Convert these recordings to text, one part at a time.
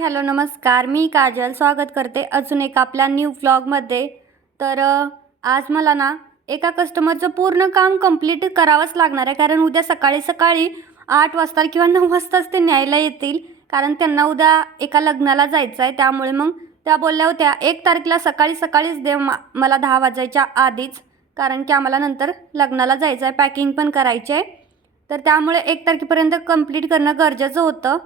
Hello नमस्कार. मी काजल. स्वागत करते अजून एक आपल्या न्यू व्लॉगमध्ये तर आज मला ना एका कस्टमरचं पूर्ण काम कंप्लीट करावंच लागणार आहे. कारण उद्या सकाळी सकाळी आठ वाजता किंवा नऊ वाजताच ते न्यायला येतील. कारण त्यांना उद्या एका लग्नाला जायचं आहे. त्यामुळे मग त्या बोलल्या होत्या एक तारखेला सकाळी सकाळीच दे मा मला दहा वाजायच्या आधीच. कारण की आम्हाला नंतर लग्नाला जायचं आहे. पॅकिंग पण करायची आहे. तर त्यामुळे एक तारखेपर्यंत कंप्लीट करणं गरजेचं होतं.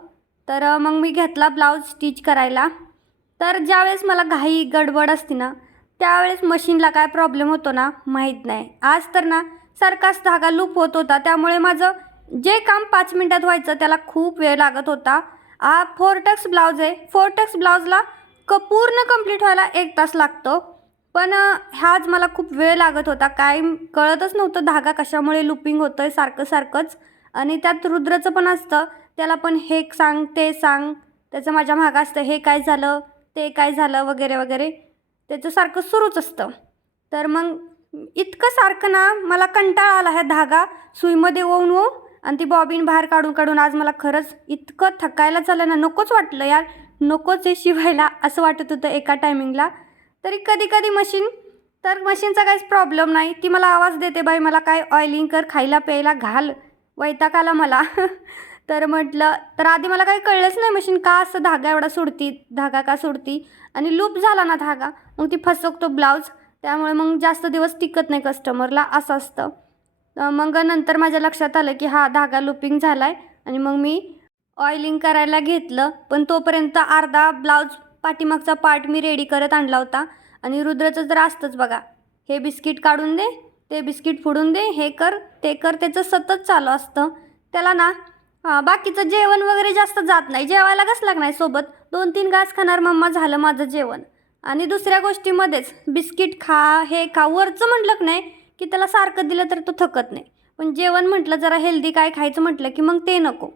तर मग मी घेतला ब्लाऊज स्टिच करायला. तर ज्यावेळेस मला घाई गडबड असते ना त्यावेळेस मशीनला काय प्रॉब्लेम होतो ना माहीत नाही. आज तर ना सारखाच धागा लूप होत होता. त्यामुळे माझं जे काम पाच मिनटात व्हायचं त्याला खूप वेळ लागत होता. हा फोरटक्स ब्लाऊज आहे. फोरटक्स ब्लाऊजला क पूर्ण कंप्लीट व्हायला एक तास लागतो. पण ह्याच मला खूप वेळ लागत होता. काय कळतच नव्हतं धागा कशामुळे लुपिंग होतं आहे सारखं सारखंच. आणि त्यात रुद्राचं पण असतं. त्याला पण हे सांग ते सांग. त्याचं माझ्या मागं असतं हे काय झालं ते काय झालं वगैरे वगैरे. त्याचं सारखं सुरूच असतं. तर मग इतकं सारखं ना मला कंटाळा आला ह्या धागा. सुईमध्ये ओवून ओवून आणि ती बॉबीन बाहेर काढून काढून आज मला खरंच इतकं थकायला झालं ना नकोच वाटलं यार. नकोच हे शिवायला असं वाटत होतं एका टायमिंगला तरी कधी कधी मशीन तर मशीनचा काहीच प्रॉब्लेम नाही. ती मला आवाज देते बाई मला काय ऑइलिंग कर खायला प्यायला घाल. वैताग आला मला. तर म्हटलं तर आधी मला काही कळलंच नाही मशीन का असं धागा एवढा सोडती धागा का सोडती आणि लूप झाला ना धागा मग ती फसवतो ब्लाऊज त्यामुळे मग जास्त दिवस टिकत नाही कस्टमरला असं असतं. मग नंतर माझ्या लक्षात आलं की हा धागा लुपिंग झाला आहे आणि मग मी ऑइलिंग करायला घेतलं पण तोपर्यंत अर्धा ब्लाऊज पाठीमागचा पार्ट मी रेडी करत आणला होता. आणि रुद्रचं तर असतंच बघा हे बिस्किट काढून दे ते बिस्किट फोडून दे हे कर ते कर त्याचं सतत चालू असतं. त्याला ना बाकीचं जेवण वगैरे जास्त जात नाही. जेवायला कसं नाही सोबत? दोन तीन घास खाणार मम्मा झालं माझं जेवण. आणि दुसऱ्या गोष्टीमध्येच बिस्किट खा हे खा. वरचं म्हटलं की नाही की त्याला सारखं दिलं तर तो थकत नाही. पण जेवण म्हटलं जरा हेल्दी काय खायचं म्हटलं की मग ते नको.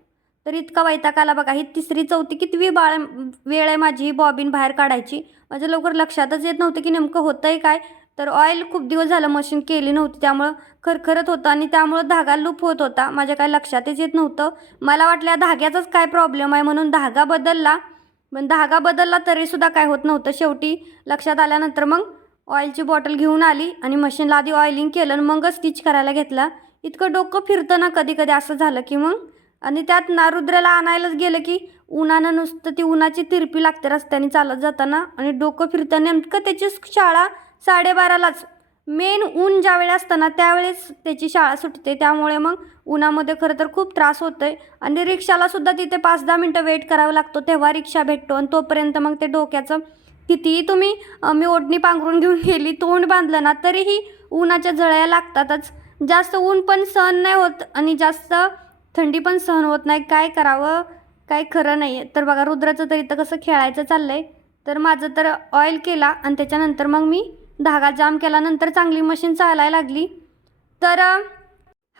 तर इतका वैताग आला बघा ही तिसरी चौथी कितवी बाळ वेळ आहे माझी ही बॉबीन बाहेर काढायची. माझ्या लवकर लक्षातच येत नव्हतं की नेमकं होतं आहे काय. तर ऑइल खूप दिवस झालं मशीन केली नव्हती. त्यामुळं खरखरत होतं आणि त्यामुळं धागा लूप होत होता. माझ्या काय लक्षातच येत नव्हतं. मला वाटलं या धाग्याचाच काय प्रॉब्लेम आहे? म्हणून धागा बदलला. पण धागा बदलला तरीसुद्धा काय होत नव्हतं. शेवटी लक्षात आल्यानंतर मग ऑइलची बॉटल घेऊन आली आणि मशीनला आधी ऑइलिंग केलं आणि मगच स्टिच करायला घेतला. इतकं डोकं फिरतं ना कधी कधी असं झालं की मग. आणि त्यात ना रुद्राला आणायलाच गेलं की उन्हानं नुसतं ती उन्हाची तिरपी लागते रस्त्याने चालत जाताना आणि डोकं फिरतं. नेमकं त्याची शाळा साडेबारालाच मेन ऊन ज्यावेळी असतं ना त्यावेळेस त्याची शाळा सुटते. त्यामुळे मग उन्हामध्ये खरं तर खूप त्रास होतो आहे आणि रिक्षालासुद्धा तिथे पाच दहा मिनटं वेट करावा लागतो तेव्हा रिक्षा भेटतो. आणि तोपर्यंत मग ते डोक्याचं कितीही तुम्ही मी ओढणी पांघरून घेऊन गेली तोंड बांधलं ना तरीही उन्हाच्या झळ्या लागतातच. जास्त ऊन पण सहन नाही होत आणि जास्त थंडी पण सहन होत नाही. काय करावं? काय खरं नाही आहे तर बघा रुद्राचं तर इथं कसं खेळायचं चाललं आहे तर माझं तर ऑइल केला आणि त्याच्यानंतर मग मी धागा जाम केल्यानंतर चांगली मशीन चालायला लागली. तर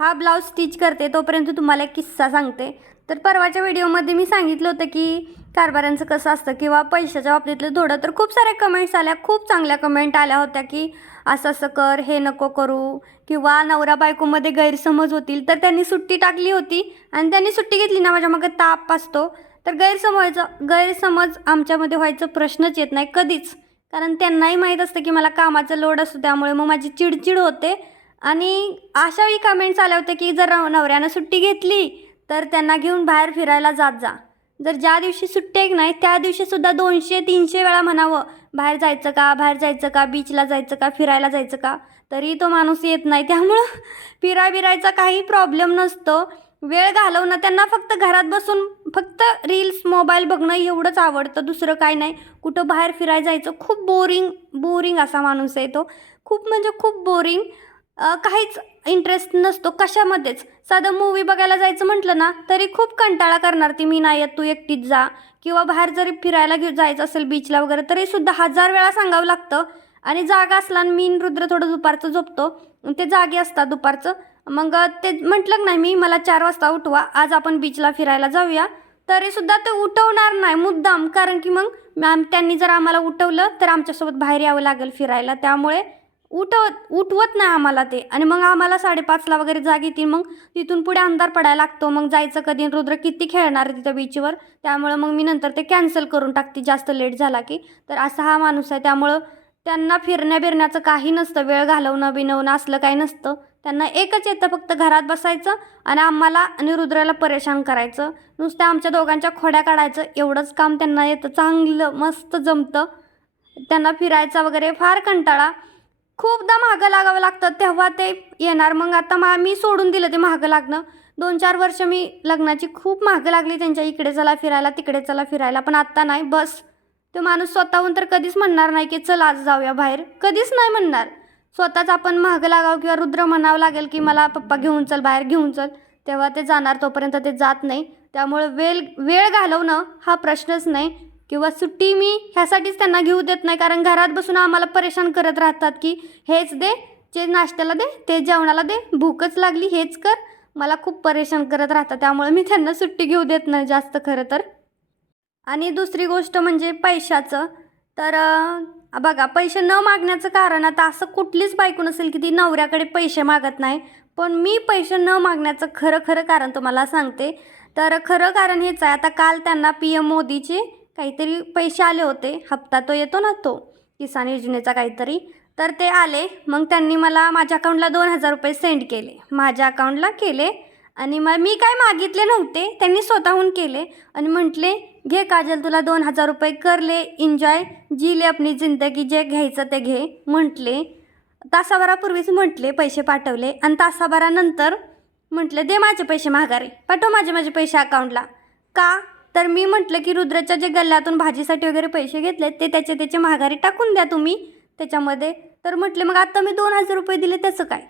हा ब्लाऊज स्टिच करते तोपर्यंत तुम्हाला एक किस्सा सांगते. तर परवाच्या व्हिडिओमध्ये मी सांगितलं होतं की कारभाऱ्यांचं कसं असतं किंवा पैशाच्या बाबतीतलं थोडं तर खूप साऱ्या कमेंट्स आल्या खूप चांगल्या कमेंट आल्या होत्या की असं असं कर हे नको करू किंवा नवरा बायकोमध्ये गैरसमज होतील तर त्यांनी सुट्टी टाकली होती आणि त्यांनी सुट्टी घेतली ना माझ्या मागे ताप असतो. तर गैरसमज गैरसमज आमच्यामध्ये व्हायचं प्रश्नच येत नाही कधीच. कारण त्यांनाही माहीत असतं की मला कामाचा लोड असतो त्यामुळे मग माझी चिडचिड होते. आणि अशाही कमेंट्स आल्या होत्या की जर नवऱ्यानं सुट्टी घेतली तर त्यांना घेऊन बाहेर फिरायला जात जा. जर ज्या दिवशी सुट्टी आहे नाही त्या दिवशीसुद्धा दोनशे तीनशे वेळा म्हणावं बाहेर जायचं का? बाहेर जायचं का? बीचला जायचं का? फिरायला जायचं का? तरी तो माणूस येत नाही. त्यामुळं फिराय बिरायचा काही प्रॉब्लेम नसतो. वेळ घालवणं त्यांना फक्त घरात बसून फक्त रील्स मोबाईल बघणं एवढंच आवडतं. दुसरं काय नाही. कुठं बाहेर फिरायला जायचं खूप बोरिंग बोरिंग असा माणूस आहे तो. खूप म्हणजे खूप बोरिंग काहीच इंटरेस्ट नसतो. कशामध्येच? साधं मूवी बघायला जायचं म्हटलं ना तरी खूप कंटाळा करणार ती. मी नाही येत तू एकटीच जा. किंवा बाहेर जरी फिरायला घेऊ जायचं असेल बीचला वगैरे तरीसुद्धा हजार वेळा सांगावं लागतं. आणि जागा असला आणि मी रुद्र थोडं दुपारचं झोपतो. ते जागे असतात दुपारचं. मग ते म्हटलं नाही मी मला चार वाजता उठवा. आज आपण बीचला फिरायला जाऊया. तरीसुद्धा ते उठवणार नाही मुद्दाम. कारण की मग मॅम त्यांनी जर आम्हाला उठवलं तर आमच्यासोबत बाहेर यावं लागेल फिरायला. त्यामुळे उठवत उठवत नाही आम्हाला ते. आणि मग आम्हाला साडेपाचला वगैरे जाग येतील मग तिथून पुढे अंधार पडायला लागतो. मग जायचं कधी रुद्र किती खेळणार तिथं बीचवर त्यामुळं मग मी नंतर ते कॅन्सल करून टाकते. जास्त लेट झाला की. तर असा हा माणूस आहे. त्यामुळं त्यांना फिरण्या बिरण्याचं काही नसतं. वेळ घालवणं बिनवणं असलं काही नसतं. त्यांना एकच येतं. फक्त घरात बसायचं आणि आम्हाला आणि रुद्राला परेशान करायचं. नुसतं आमच्या दोघांच्या खोड्या काढायचं. एवढंच काम त्यांना येतं. चांगलं मस्त जमतं. त्यांना फिरायचा वगैरे फार कंटाळा. खूपदा मागं लागावं लागतं तेव्हा ते येणार. मग आता मा मी सोडून दिलं ते मागं लागणं. दोन चार वर्ष मी लग्नाची खूप मागं लागली त्यांच्या इकडे चला फिरायला तिकडे चला फिरायला. पण आत्ता नाही बस. तो माणूस स्वतःहून तर कधीच म्हणणार नाही की चल आज जाऊया बाहेर. कधीच नाही म्हणणार. स्वतःच आपण मागं लागावं किंवा रुद्र म्हणावं लागेल की मला पप्पा घेऊन चल बाहेर घेऊन चल. तेव्हा ते जाणार तोपर्यंत ते जात नाही. त्यामुळं वेळ वेळ घालवणं हा प्रश्नच नाही. किंवा सुट्टी मी ह्यासाठीच त्यांना घेऊ देत नाही कारण घरात बसून आम्हाला परेशान करत राहतात की हेच दे जे नाश्त्याला दे ते जेवणाला दे भूकच लागली हेच कर. मला खूप परेशान करत राहतात त्यामुळे मी त्यांना सुट्टी घेऊ देत नाही जास्त खरं तर. आणि दुसरी गोष्ट म्हणजे पैशाचं. तर बघा पैसे न मागण्याचं कारण आता असं कुठलीच बायको नसेल की ती नवऱ्याकडे पैसे मागत नाही. पण मी पैसे न मागण्याचं खरं खरं कारण तुम्हाला सांगते. तर खरं कारण हेच आहे आता काल त्यांना पी एम मोदीचे काहीतरी पैसे आले होते. हप्ता तो येतो ना तो किसान योजनेचा काहीतरी. तर ते आले. मग त्यांनी मला माझ्या अकाउंटला दोन हजार रुपये सेंड केले. माझ्या अकाउंटला केले आणि मग मी काय मागितले नव्हते त्यांनी स्वतःहून केले. आणि म्हटले घे काजल तुला दोन हजार रुपये करले एन्जॉय जीले आपली जिंदगी जे घ्यायचं ते घे. म्हटले तासाभरापूर्वीच म्हटले पैसे पाठवले. आणि तासाभरानंतर म्हटले दे माझे पैसे माघारी पाठव माझे माझे पैसे अकाउंटला का? तर मी म्हटलं की रुद्रच्या जे गल्ल्यातून भाजीसाठी वगैरे पैसे घेतले ते त्याचे त्याचे माघारी टाकून द्या तुम्ही त्याच्यामध्ये. तर म्हटले मग आत्ता मी दोन हजार रुपये दिले त्याचं काय?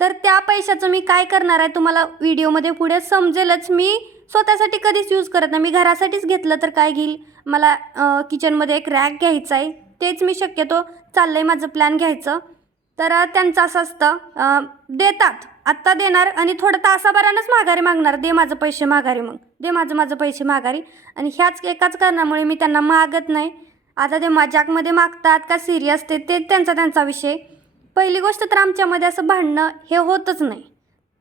तर त्या पैशाचं मी काय करणार आहे तुम्हाला व्हिडिओमध्ये पुढे समजेलच. मी स्वतःसाठी कधीच यूज करत नाही. मी घरासाठीच घेतलं तर काय घेईल? मला किचनमध्ये एक रॅक घ्यायचा आहे. तेच मी शक्यतो चाललं आहे माझं प्लॅन घ्यायचं. तर त्यांचं असं असतं. देतात. आत्ता देणार आणि थोडं तासाभरानंच माघारी मागणार. दे माझं पैसे माघारी मग. दे माझं माझं पैसे माघारी. आणि ह्याच एकाच कारणामुळे मी त्यांना मागत नाही. आता ते मजाकमध्ये मागतात का सिरियस ते ते त्यांचा त्यांचा विषय. पहिली गोष्ट तर आमच्यामध्ये असं भांडणं हे होतच नाही.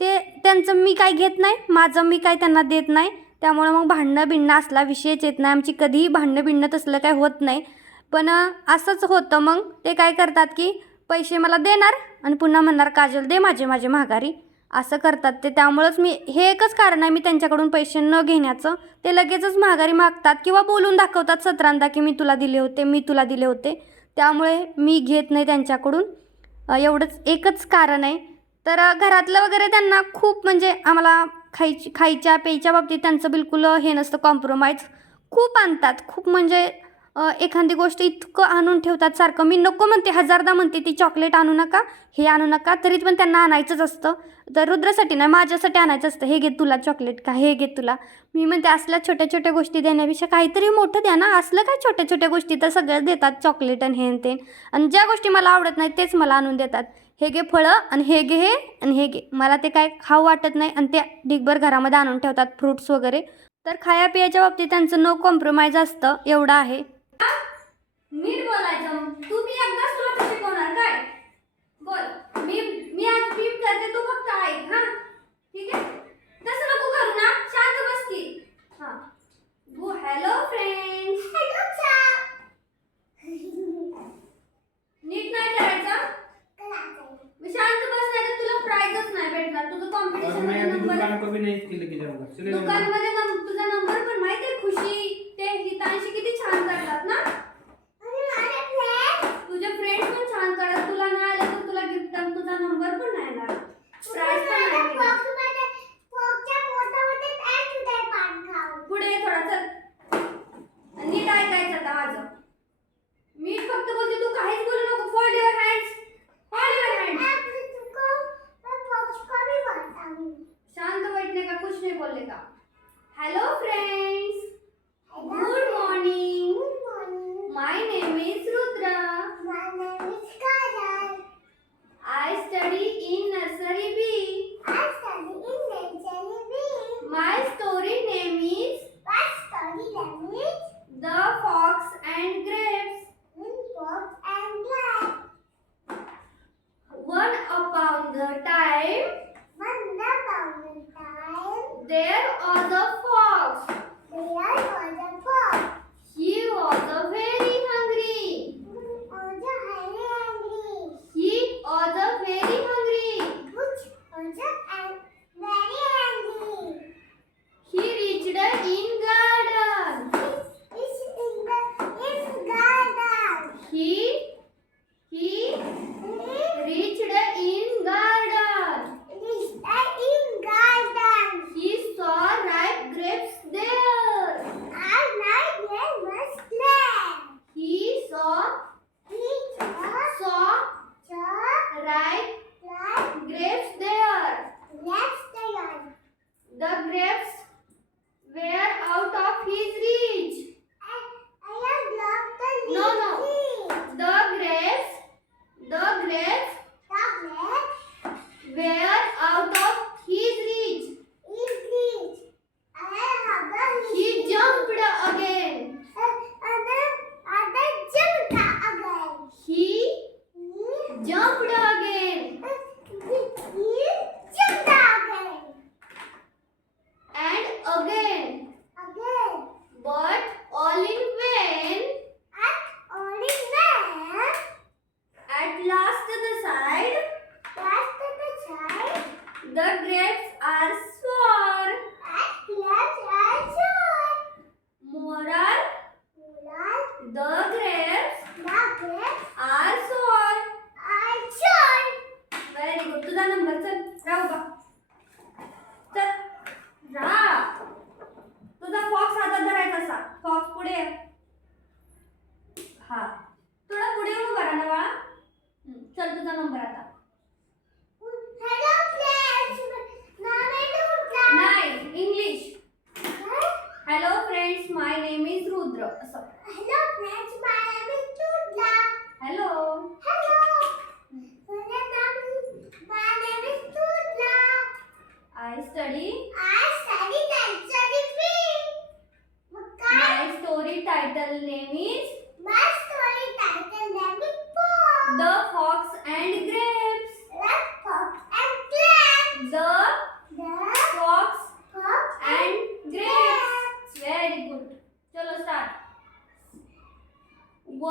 ते त्यांचं मी काय घेत नाही माझं मी काय त्यांना देत नाही. त्यामुळे मग भांडणं बिणणं असला विषयच येत नाही. आमची कधीही भांडणं बिणणं तसलं काय होत नाही. पण असंच होतं मग. ते काय करतात की पैसे मला देणार आणि पुन्हा म्हणणार काजल दे माझे माझे माघारी. असं करतात ते. त्यामुळंच मी हे एकच कारण आहे मी त्यांच्याकडून पैसे न घेण्याचं. ते लगेचच माघारी मागतात किंवा बोलून दाखवतात सतरांदा की मी तुला दिले होते मी तुला दिले होते. त्यामुळे मी घेत नाही त्यांच्याकडून. एवढंच एकच कारण आहे. तर घरातलं वगैरे त्यांना खूप म्हणजे आम्हाला खायची खायच्या प्यायच्या बाबतीत त्यांचं बिलकुल हे नसतं कॉम्प्रोमाइज खूप आणतात. खूप म्हणजे एखादी गोष्ट इतकं आणून ठेवतात सारखं. मी नको म्हणते हजारदा म्हणते ती चॉकलेट आणू नका हे आणू नका तरी पण त्यांना आणायचंच असतं. तर रुद्रासाठी नाही माझ्यासाठी आणायचं असतं. हे घे तुला चॉकलेट का हे घे तुला. मी म्हणते असल्या छोट्या छोट्या गोष्टी देण्यापेक्षा काहीतरी मोठं द्या ना. असलं काय छोट्या छोट्या गोष्टी तर सगळं देतात चॉकलेट आणि हे आणि ते. आणि ज्या गोष्टी मला आवडत नाही तेच मला आणून देतात. हे घे फळं आणि हे घे हे आणि हे घे. मला ते काय खाऊ वाटत नाही आणि ते डिगभर घरामध्ये आणून ठेवतात फ्रुट्स वगैरे. तर खाया पियाच्या बाबतीत त्यांचं नो कॉम्प्रोमाइज असतं एवढं आहे. नीट बोलायचं. तू मी एकदाच तुला शिकवणार काय? बोल. मी मी आज बीप करते तू फक्त ऐक हा.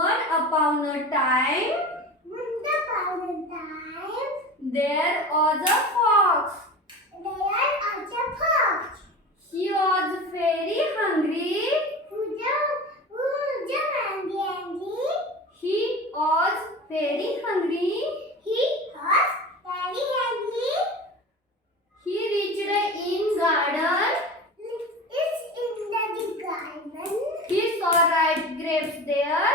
one upon a time. Once upon a time. There was a fox. There was a fox. He was very hungry. He was very hungry. He was very hungry. He reached the garden. It's in the garden. He saw ripe grapes there.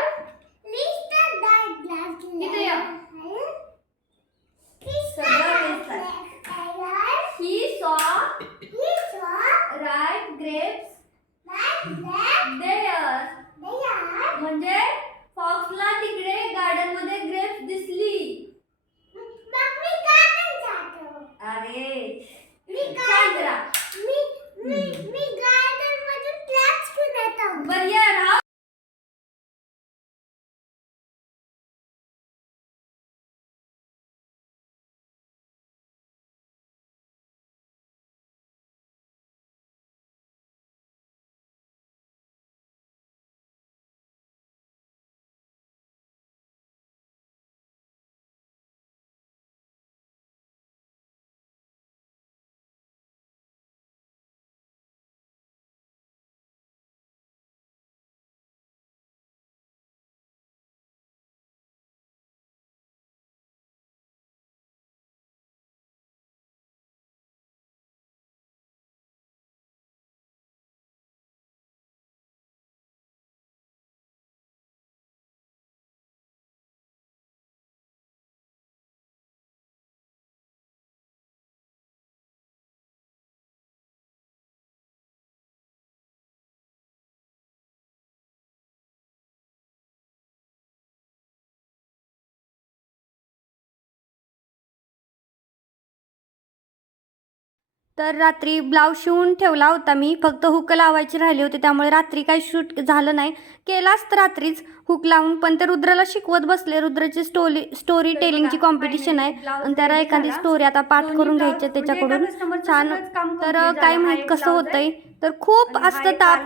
तर रात्री blouse शिवून ठेवला होता मी. फक्त hook लावायची राहिली होती त्यामुळे रात्री काही शूट झालं नाही. केलाच तर रात्रीच. हुक लावून पण ते रुद्राला शिकवत बसले. रुद्राची स्टोरी स्टोरी टेलिंगची कॉम्पिटिशन आहे. आणि त्याला एखादी स्टोरी आता पाठ करून घ्यायची आहे त्याच्याकडून. छान तर काय माहीत कसं होतंय. तर खूप असतं ताप.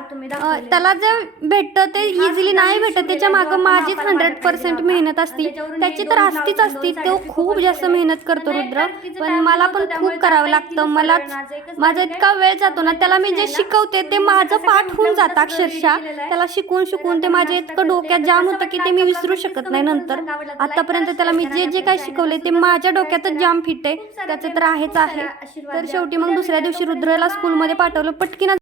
त्याला जे भेटतं ते इझिली नाही भेटत. त्याच्या मागं माझीच हंड्रेड पर्सेंट मेहनत असती. त्याची तर असतीच असती. तो खूप जास्त मेहनत करतो रुद्र. पण मला पण खूप करावं लागतं. मलाच माझा इतका वेळ जातो ना त्याला मी जे शिकवते ते माझं पाठ होऊन जातं अक्षरशः. त्याला शिकवून शिकवून ते माझ्या इतकं डोक्यात जाम होतं की ते मी विसरू शकत नाही नंतर. आतापर्यंत त्याला मी जे जे काही शिकवले ते माझ्या डोक्यातच जाम फिट आहे. त्याचं तर आहेच आहे. तर शेवटी मग दुसऱ्या दिवशी रुद्रला स्कूलमध्ये पाठवलं. पटकीनं